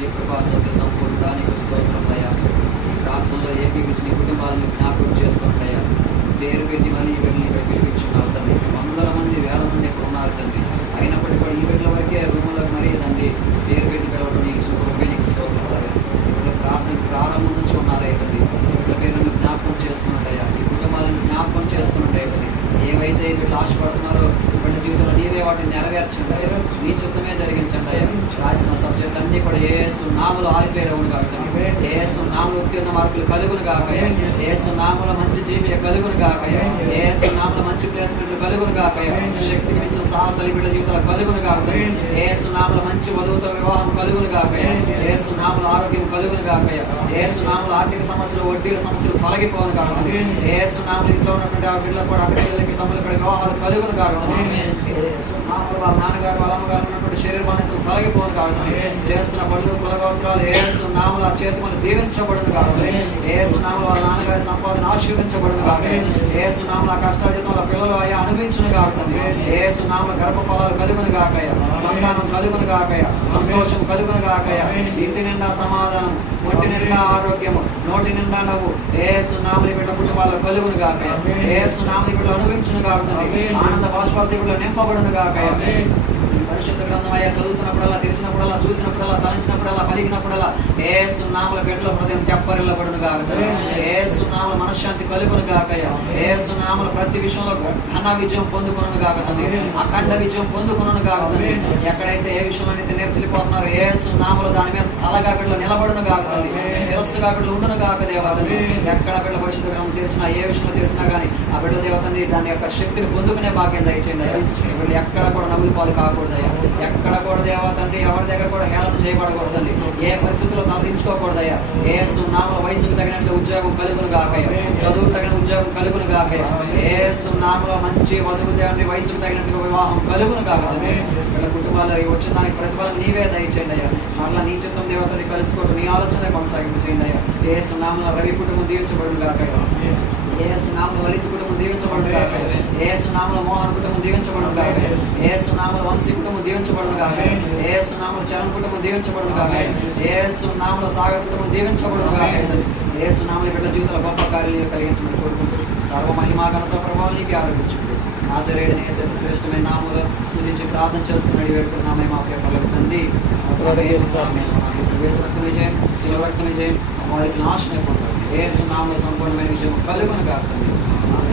తండ్రి కృపా సత్య సంపూర్ణానికి స్తోత్రములయ్యా. ఈ ప్రార్థనలో ఏకీపించిన ఈ కుటుంబాలను జ్ఞాపకం చేసుకుంటాయా. పేరు పెట్టి మళ్ళీ ఈ బిడ్డలు ఇక్కడ పిలిపించున్నారు తండ్రి. వందల మంది వేల మంది ఇక్కడ ఉన్నారు తండ్రి. అయినప్పటికీ కూడా ఈ బిడ్డల వరకే రూములకు మరీ తండ్రి పేరు పెట్టి పిలవడం నీకు ఇచ్చిన కృపే నీకు స్తోత్రములయ్యా. ఇక్కడ ప్రార్థనకు ప్రారంభం నుంచి ఉన్నారే తండ్రి. ఇక్కడ పేరును జ్ఞాపకం చేసుకున్నట్టయ్యా. ఈ కుటుంబాలను జ్ఞాపకం చేసుకున్నట్టే తండ్రి. ఏవైతే వీళ్ళు ఆశపడుతున్నారో వీళ్ళ జీవితంలో నీవే వాటిని నెరవేర్చండి. నీ చిత్తమే జరిగించండి. రాసిన సబ్జెక్ట్ అన్ని కూడా యేసు నామములో ఆరిపోయేవును కాక. యేసు నామములో ఉత్తీర్ణ మార్కులు కలుగును కాక. యేసు నామములో మంచి జీవి కలుగును కాక. యేసు నామములో మంచి ప్లేస్మెంట్లు కలుగును కాక. శక్తికి మించిన సాహసాలు వీళ్ళ జీవితంలో కలుగును కాక. యేసు నామములో మంచి వధువుతో వివాహం కలుగును కాక. యేసు నామములో ఆరోగ్యం కలుగును కాక. యేసు నామములో ఆర్థిక సమస్యలు వడ్డీల సమస్యలు తొలగిపోను కాక. యేసు నామములో ఇంట్లో ఉన్నటువంటి ఆ బిడ్డలకు కూడా అక్కడికి తమ్ములు ఇక్కడ వివాహాలు కలుగును కాక. వాళ్ళ నాన్నగారు వాళ్ళ అమ్మగారు ఉన్నటువంటి శరీర బాధ్యతలు తొలగిపోను కాదు. చేస్తున్న పనులు కులగోత్రాలు యేసు నామములో ఆ చేతి మనం దీవించబడును కాదు. యేసు నామములో వాళ్ళ నాన్నగారి సంపాదన ఆశీర్వించబడును కాదు. యేసు నామములో ఆ కష్టార్జితంలో పిల్లలు అయ్యా అనుభవించును కాదు. యేసు నామములో గర్భఫలాలు కలుగును కాకయ. సంతానం కలుగును కాకయ. సంతోషం కలుగును కాకయ. ఇంటి నిండా సమాధానం, ఒంటి నిండా ఆరోగ్యము, నోటి నిండా నవ్వు యేసు నామములో బిడ్డ కుటుంబాల్లో కలుగును కాకయ. యేసు నామములో బిడ్డ అనుభవించును కాదు. ఆనంద బాష్పాలతో బిడ్డ నింపబడును కాకయ. పరిశుద్ధ గ్రంథం అయ్యా చదువుతున్నప్పుడల్లా, తెరిచినప్పుడల్లా, చూసినప్పుడల్లా, తలంచినప్పుడల్లా, పలికినప్పుడల్లా యేసు నామములో బిడ్డల హృదయం తెప్పరిల్లబడును గాక. యేసు నామములో మనశ్శాంతి కలుగును గాకయ్య. యేసు నామములో ప్రతి విషయంలో ఘన విజయం పొందుకొనును గాక తండ్రి. అఖండ విజయం పొందుకొనును గాక తండ్రి. ఎక్కడైతే ఏ విషయంలో అయితే నెరసిలిపోతున్నారో యేసు నామములో దాని మీద తలగా బిడ్డలు నిలబడును గాక తండ్రి. శిరస్సుగా బిడ్డలు ఉండును గాక దేవా తండ్రి. ఎక్కడ బిడ్డ పరిశుద్ధ గ్రంథం తెరిచినా, ఏ విషయంలో తెరిచినా కానీ ఆ బిడ్డ దేవ తండ్రి దాని యొక్క శక్తిని పొందుకునే భాగ్యం దయచేయండి అయ్యా. ఇప్పుడు ఎక్కడ కూడా నవ్వులు పాలు కాకూడదు. ఎక్కడ కూడా దేవా తండ్రి ఎవరి దగ్గర కూడా హేళన చేయబడకూడదండి. ఏ పరిస్థితుల్లో తలదించుకోకూడదయ్యా. యేసు నామములో వయసుకు తగినట్లు ఉద్యోగం కలుగును గాకయ్య. చదువుకు తగిన ఉద్యోగం కలుగును గాకయ్య. యేసు నామములో మంచి వధువు తండ్రి వయసుకు తగినట్టుగా వివాహం కలుగును కాక. వీళ్ళ కుటుంబాలు వచ్చిన దానికి ప్రతిఫలం నీవే దయచేయండి అయ్యా. మరలా నీ చిత్తం దేవతని కలుసుకోవడం నీ ఆలోచన కొనసాగింపు చేయండి అయ్యా. యేసు నామములో రవి కుటుంబం దీవించబడును గాకయ్య. యేసు నామములో లలిత కుటుంబం దీవించబడును గాకయ్య. యేసు నామములో మోహన్ కుటుంబం దీవించబడును గాకయ్య. యేసు నామములో వంశీ కుటుంబం దీవించబడును గాకయ్య. యేసు నామములో చరణ్ కుటుంబం దీవించబడును గాకయ్య. యేసు నామములో సాగర్ కుటుంబం దీవించబడును గాకయ్య. యేసు నామములో బిడ్డ జీవితంలో గొప్ప కార్యాలు కలిగించమని కోరుకుంటూ సర్వ మహిమా ఘనత ప్రభావం నీకే ఆరోపించుకుంటూ నాజరేయుడైన యేసు శ్రేష్టమైన నామములో స్తుతించి ప్రార్థన చేసుకుని వేడుకున్నామే మా ప్రియ పరలోక తండ్రి. యేసు రక్త విజయం, శిలువ రక్త విజయం, వారికి నాశనం అయిపోతారు. యేసు నామములో సంపూర్ణమైన విజయం కలుగును గాక తండ్రి.